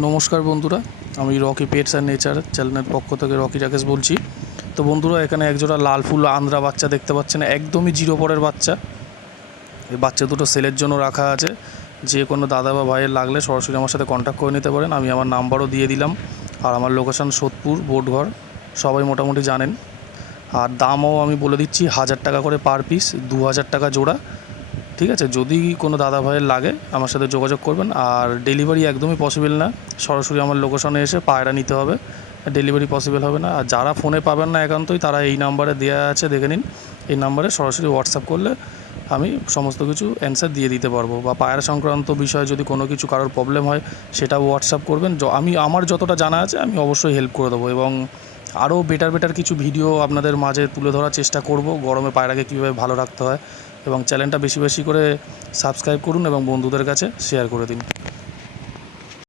নমস্কার বন্ধুরা, আমি রকি পেটস অ্যান্ড নেচার চ্যানেলের পক্ষ থেকে রকি রাকেশ বলছি। তো বন্ধুরা, এখানে একজোড়া লাল ফুল আন্দ্রা বাচ্চা দেখতে পাচ্ছেন, একদমই জিরো পরের বাচ্চা। এই বাচ্চা দুটো সেলের জন্য রাখা আছে। যে কোনো দাদা বা ভাইয়ের লাগলে সরাসরি আমার সাথে কন্ট্যাক্ট করে নিতে পারেন। আমি আমার নাম্বারও দিয়ে দিলাম। আর আমার লোকেশান সোদপুর বোটঘর, সবাই মোটামুটি জানেন। আর দামও আমি বলে দিচ্ছি, 1000 টাকা করে পার পিস, 2000 টাকা জোড়া। ঠিক আছে, যদি কোনো দাদা ভাইয়ের লাগে আমার সাথে যোগাযোগ করবেন। আর ডেলিভারি একদমই পসিবল না, সরাসরি আমার লোকেশনে এসে পায়রা নিতে হবে, ডেলিভারি পসিবল হবে না। আর যারা ফোনে পাবেন না একান্তই, তারা এই নাম্বারে দেওয়া আছে, দেখে নিন। এই নাম্বারে সরাসরি হোয়াটসঅ্যাপ করলে আমি সমস্ত কিছু অ্যান্সার দিয়ে দিতে পারবো। বা পায়রা সংক্রান্ত বিষয়ে যদি কোনো কিছু কারোর প্রবলেম হয়, সেটাও হোয়াটসঅ্যাপ করবেন। আমি আমার যতটা জানা আছে আমি অবশ্যই হেল্প করে দেবো, এবং আরও বেটার কিছু ভিডিও আপনাদের মাঝে তুলে ধরার চেষ্টা করব, গরমে পায়রাকে কীভাবে ভালো রাখতে হয়। এবং চ্যানেলটা বেশি বেশি করে সাবস্ক্রাইব করুন এবং বন্ধুদের কাছে শেয়ার করে দিন।